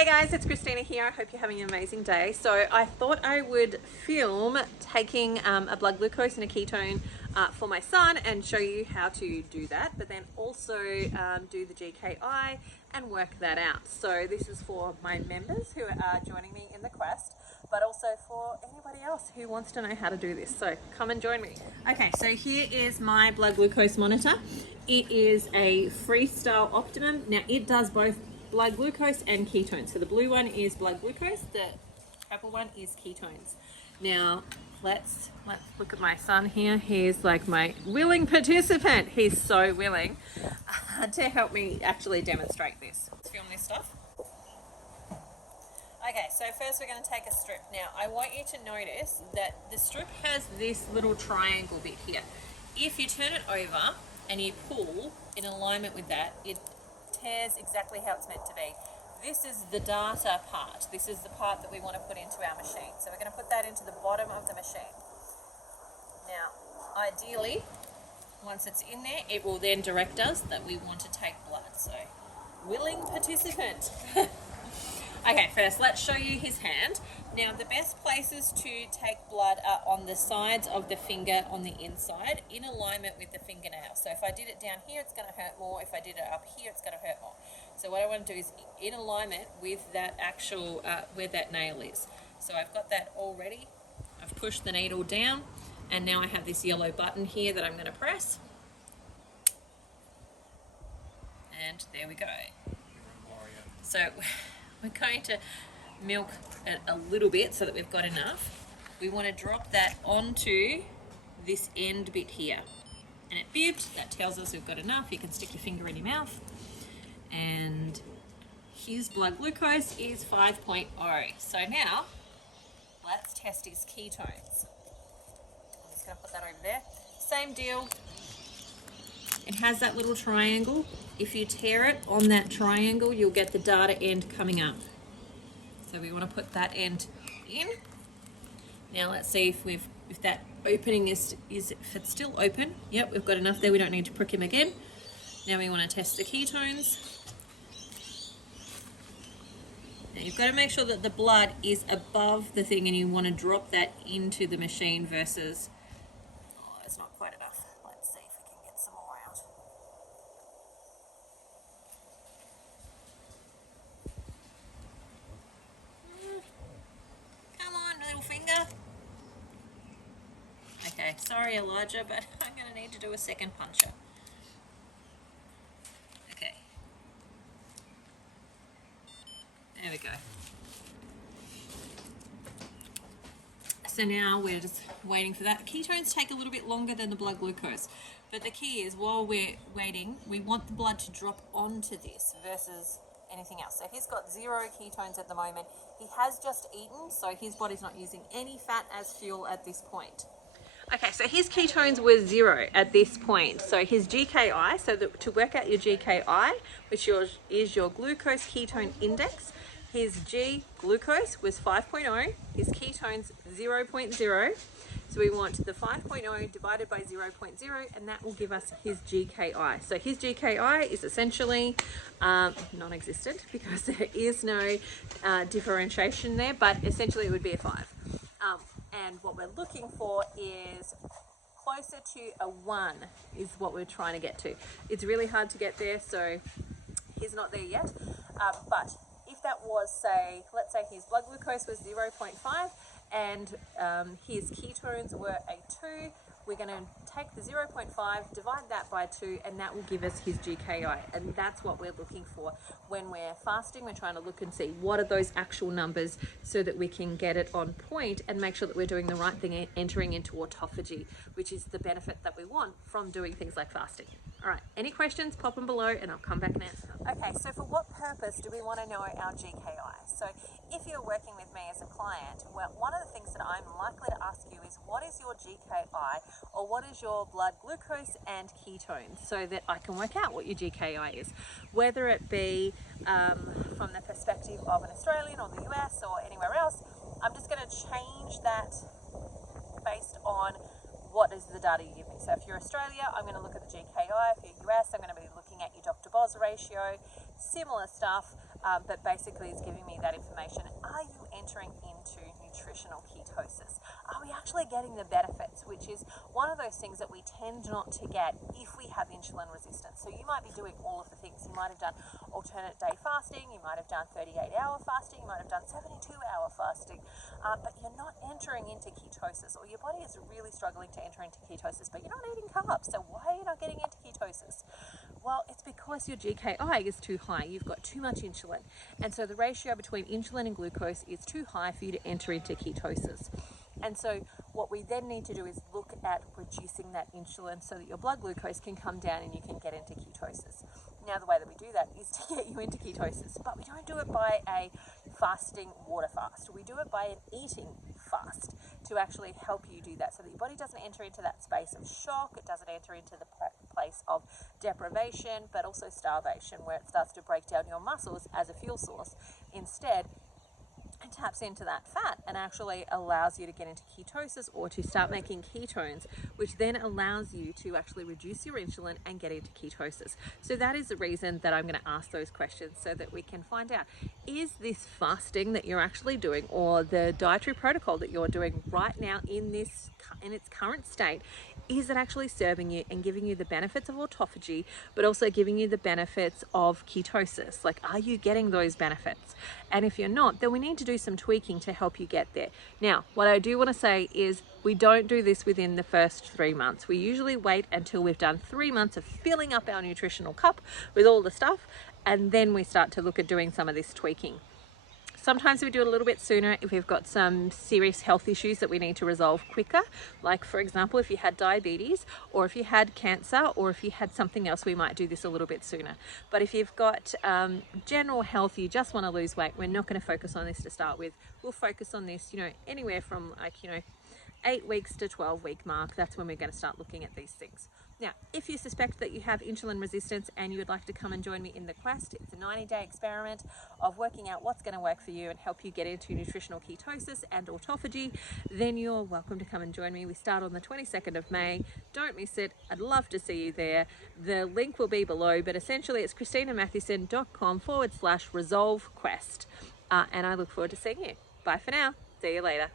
Hey guys, it's Christina here. I hope you're having an amazing day. So I thought I would film taking a blood glucose and a ketone for my son and show you how to do that, but then also do the GKI and work that out. So this is for my members who are joining me in the quest, but also for anybody else who wants to know how to do this. So come and join me. Okay, so here is my blood glucose monitor. It is a Freestyle Optimum. Now it does both blood glucose and ketones. So the blue one is blood glucose, the purple one is ketones. Now let's look at my son here. He's like my willing participant. He's so willing to help me actually demonstrate this. Let's film this stuff. Okay, so first we're going to take a strip. Now I want you to notice that the strip has this little triangle bit here. If you turn it over and you pull in alignment with that, it tears exactly how it's meant to be. This is the data part. This is the part that we want to put into our machine. So we're going to put that into the bottom of the machine. Now, ideally, once it's in there, it will then direct us that we want to take blood. So, willing participant. Okay, first let's show you his hand. Now the best places to take blood are on the sides of the finger on the inside in alignment with the fingernail. So if I did it down here, it's going to hurt more. If I did it up here, it's going to hurt more. So what I want to do is in alignment with that actual, where that nail is. So I've got that all ready. I've pushed the needle down and now I have this yellow button here that I'm going to press. And there we go. So we're going to milk it a little bit so that we've got enough. We want to drop that onto this end bit here. And it bipped, that tells us we've got enough. You can stick your finger in your mouth. And his blood glucose is 5.0. So now, let's test his ketones. I'm just going to put that over there. Same deal. It has that little triangle. If you tear it on that triangle, you'll get the data end coming up. So we want to put that end in. Now let's see if that opening is if it's still open. Yep, we've got enough there. We don't need to prick him again. Now we want to test the ketones. Now you've got to make sure that the blood is above the thing and you want to drop that into the machine versus, oh, it's not quite enough. Let's see if we can get some more out. Come on, little finger. Okay, sorry Elijah, but I'm going to need to do a second puncher. Okay. There we go. So now we're just waiting for that. Ketones take a little bit longer than the blood glucose. But the key is while we're waiting, we want the blood to drop onto this versus anything else. So he's got 0 ketones at the moment. He has just eaten, so his body's not using any fat as fuel at this point. Okay, so his ketones were 0 at this point. So his GKI, so to work out your GKI, which is your glucose ketone index, his G glucose was 5.0, his ketones 0.0. So we want the 5.0 divided by 0.0 and that will give us his GKI. So his GKI is essentially non-existent because there is no differentiation there, but essentially it would be a 5. And what we're looking for is closer to a 1 is what we're trying to get to. It's really hard to get there, so he's not there yet. But if that was, say, let's say his blood glucose was 0.5 and his ketones were a 2, we're going to take the 0.5, divide that by 2, and that will give us his GKI. And that's what we're looking for. When we're fasting, we're trying to look and see what are those actual numbers so that we can get it on point and make sure that we're doing the right thing, entering into autophagy, which is the benefit that we want from doing things like fasting. All right, any questions, pop them below and I'll come back and answer them. Okay, so for what purpose do we want to know our GKI? So if you're working with me as a client, well, one of the things that I'm likely to ask you is what is your GKI or what is your blood glucose and ketones so that I can work out what your GKI is. Whether it be from the perspective of an Australian or the US or anywhere else, I'm just going to change that based on what is the data you give me. So if you're Australia, I'm going to look at the GKI. If you're US, I'm going to be looking at your Dr. Boz ratio, similar stuff. but basically it's giving me that information. Are you entering into nutritional ketosis? Are we actually getting the benefits, which is one of those things that we tend not to get if we have insulin resistance. So you might be doing all of the things. You might have done alternate day fasting, you might have done 38-hour fasting, you might have done 72-hour fasting, but you're not entering into ketosis, or your body is really struggling to enter into ketosis, but you're not eating carbs. So why are you not getting into ketosis? Well, it's because your GKI is too high. You've got too much insulin. And so the ratio between insulin and glucose is too high for you to enter into ketosis. And so what we then need to do is look at reducing that insulin so that your blood glucose can come down and you can get into ketosis. Now, the way that we do that is to get you into ketosis, but we don't do it by a fasting water fast. We do it by an eating fast to actually help you do that so that your body doesn't enter into that space of shock. It doesn't enter into the place of deprivation, but also starvation, where it starts to break down your muscles as a fuel source. Instead, it taps into that fat and actually allows you to get into ketosis or to start making ketones, which then allows you to actually reduce your insulin and get into ketosis. So that is the reason that I'm going to ask those questions, so that we can find out, is this fasting that you're actually doing, or the dietary protocol that you're doing right now in its current state, is it actually serving you and giving you the benefits of autophagy, but also giving you the benefits of ketosis? Like, are you getting those benefits? And if you're not, then we need to do some tweaking to help you get there. Now, what I do want to say is we don't do this within the first 3 months. We usually wait until we've done 3 months of filling up our nutritional cup with all the stuff, and then we start to look at doing some of this tweaking. Sometimes we do it a little bit sooner if we've got some serious health issues that we need to resolve quicker. Like, for example, if you had diabetes, or if you had cancer, or if you had something else, we might do this a little bit sooner. But if you've got general health, you just want to lose weight, we're not going to focus on this to start with. We'll focus on this, anywhere from 8 weeks to 12-week mark. That's when we're going to start looking at these things. Now, if you suspect that you have insulin resistance and you would like to come and join me in the quest, it's a 90-day experiment of working out what's going to work for you and help you get into nutritional ketosis and autophagy, then you're welcome to come and join me. We start on the 22nd of May. Don't miss it. I'd love to see you there. The link will be below, but essentially it's christinamatthewson.com/resolve quest. And I look forward to seeing you. Bye for now. See you later.